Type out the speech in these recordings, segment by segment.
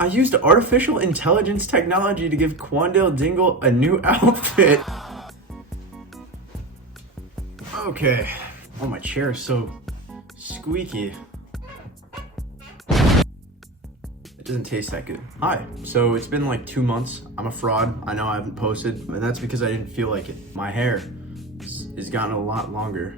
I used artificial intelligence technology to give Quandale Dingle a new outfit. Okay. Oh, my chair is so squeaky. It doesn't taste that good. Hi. So it's been like 2 months. I'm a fraud. I know I haven't posted, and that's because I didn't feel like it. My hair has gotten a lot longer.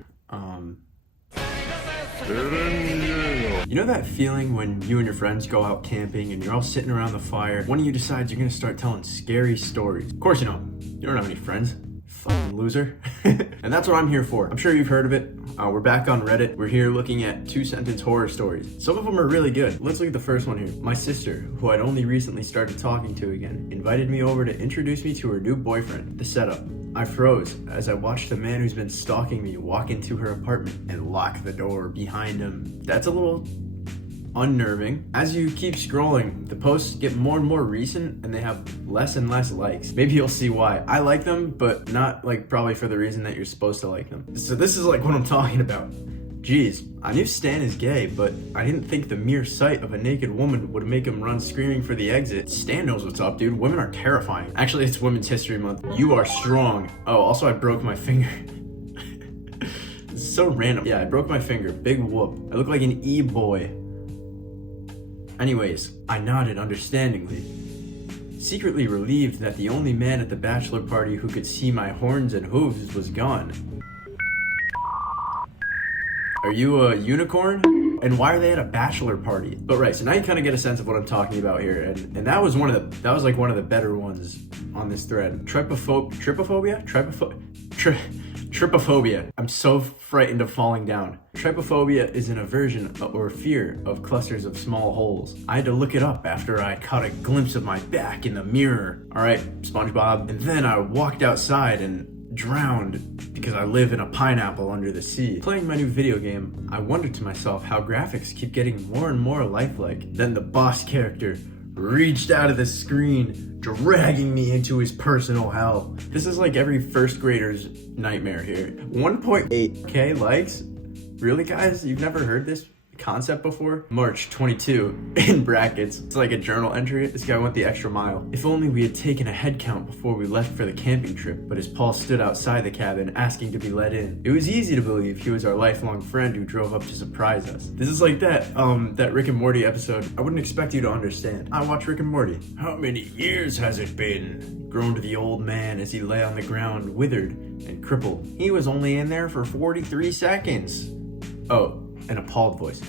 You know that feeling when you and your friends go out camping and you're all sitting around the fire, one of you decides you're gonna start telling scary stories. Of course you don't. You don't have any friends. Fucking loser. And that's what I'm here for. I'm sure you've heard of it. We're back on Reddit. We're here looking at 2-sentence horror stories. Some of them are really good. Let's look at the first one here. My sister, who I'd only recently started talking to again, invited me over to introduce me to her new boyfriend. The setup. I froze as I watched the man who's been stalking me walk into her apartment and lock the door behind him. That's a little unnerving. As you keep scrolling, the posts get more and more recent and they have less and less likes. Maybe you'll see why. I like them, but not like probably for the reason that you're supposed to like them. So this is like what I'm talking about. Jeez, I knew Stan is gay, but I didn't think the mere sight of a naked woman would make him run screaming for the exit. Stan knows what's up, dude. Women are terrifying. Actually, it's Women's History Month. You are strong. Oh, also I broke my finger. This is so random. Yeah, I broke my finger. Big whoop. I look like an e-boy. Anyways, I nodded understandingly, secretly relieved that the only man at the bachelor party who could see my horns and hooves was gone. Are you a unicorn? And why are they at a bachelor party? But right, so now you kind of get a sense of what I'm talking about here, and that was one of the better ones on this thread. Trypophobia. I'm so frightened of falling down. Trypophobia is an aversion or fear of clusters of small holes. I had to look it up after I caught a glimpse of my back in the mirror. All right, SpongeBob. And then I walked outside and drowned because I live in a pineapple under the sea. Playing my new video game, I wondered to myself how graphics keep getting more and more lifelike. Then the boss character reached out of the screen, dragging me into his personal hell. This is like every first grader's nightmare here. 1.8k likes? Really, guys? You've never heard this concept before? March 22, in brackets. It's like a journal entry. This guy went the extra mile. If only we had taken a head count before we left for the camping trip, but as Paul stood outside the cabin asking to be let in, it was easy to believe he was our lifelong friend who drove up to surprise us. This is like that Rick and Morty episode. I wouldn't expect you to understand. I watch Rick and Morty. How many years has it been? Groaned the old man as he lay on the ground, withered and crippled. He was only in there for 43 seconds. Oh. An appalled voice.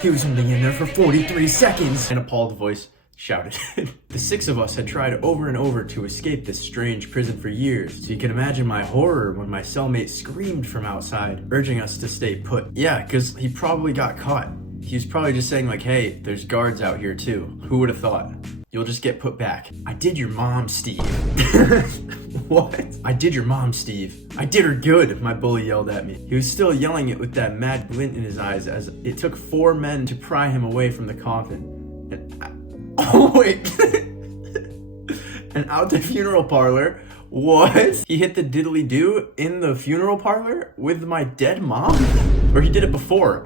He was only in there for 43 seconds. An appalled voice shouted. The 6 of us had tried over and over to escape this strange prison for years, so you can imagine my horror when my cellmate screamed from outside, urging us to stay put. Yeah, because he probably got caught. He was probably just saying like, hey, there's guards out here too. Who would have thought? You'll just get put back. I did your mom, Steve. What? I did your mom, Steve. I did her good, my bully yelled at me. He was still yelling it with that mad glint in his eyes as it took 4 men to pry him away from the coffin. And out the funeral parlor. What? He hit the diddly-do in the funeral parlor with my dead mom? Or he did it before.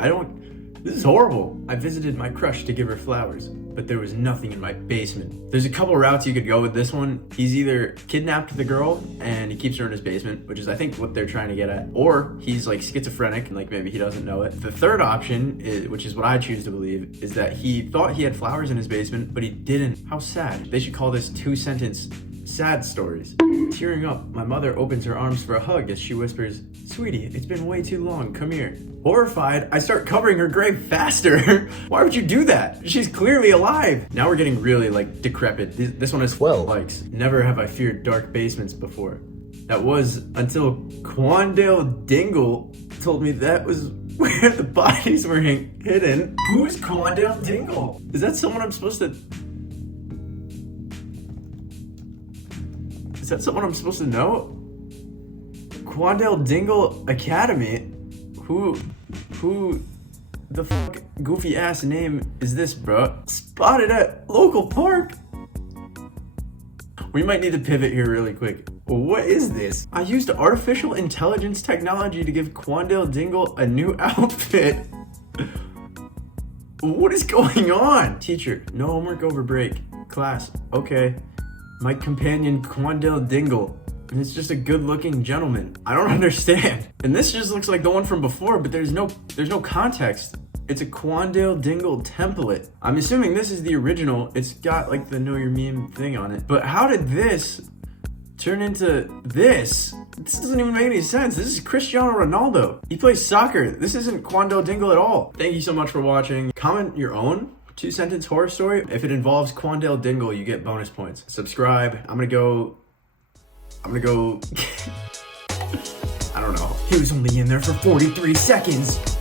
This is horrible. I visited my crush to give her flowers, but there was nothing in my basement. There's a couple routes you could go with this one. He's either kidnapped the girl and he keeps her in his basement, which is I think what they're trying to get at, or he's like schizophrenic and like maybe he doesn't know it. The third option, which is what I choose to believe, is that he thought he had flowers in his basement, but he didn't. How sad. They should call this 2-sentence sad stories. Tearing up, my mother opens her arms for a hug as she whispers, "Sweetie, it's been way too long, come here." Horrified, I start covering her grave faster. Why would you do that? She's clearly alive. Now we're getting really like decrepit. This one has 12 likes. Never have I feared dark basements before. That was until Quandale Dingle told me that was where the bodies were hidden. Who's Quandale Dingle? Is that someone I'm supposed to... Is that someone I'm supposed to know? Quandale Dingle Academy? Who the fuck goofy ass name is this, bro? Spotted at local park? We might need to pivot here really quick. What is this? I used artificial intelligence technology to give Quandale Dingle a new outfit. What is going on? Teacher, no homework over break. Class, okay. My companion, Quandale Dingle. And it's just a good-looking gentleman. I don't understand. And this just looks like the one from before, but there's no context. It's a Quandale Dingle template. I'm assuming this is the original. It's got like the know your meme thing on it. But how did this turn into this? This doesn't even make any sense. This is Cristiano Ronaldo. He plays soccer. This isn't Quandale Dingle at all. Thank you so much for watching. Comment your own 2-sentence horror story. If it involves Quandale Dingle, you get bonus points. Subscribe. I'm gonna go I don't know. He was only in there for 43 seconds.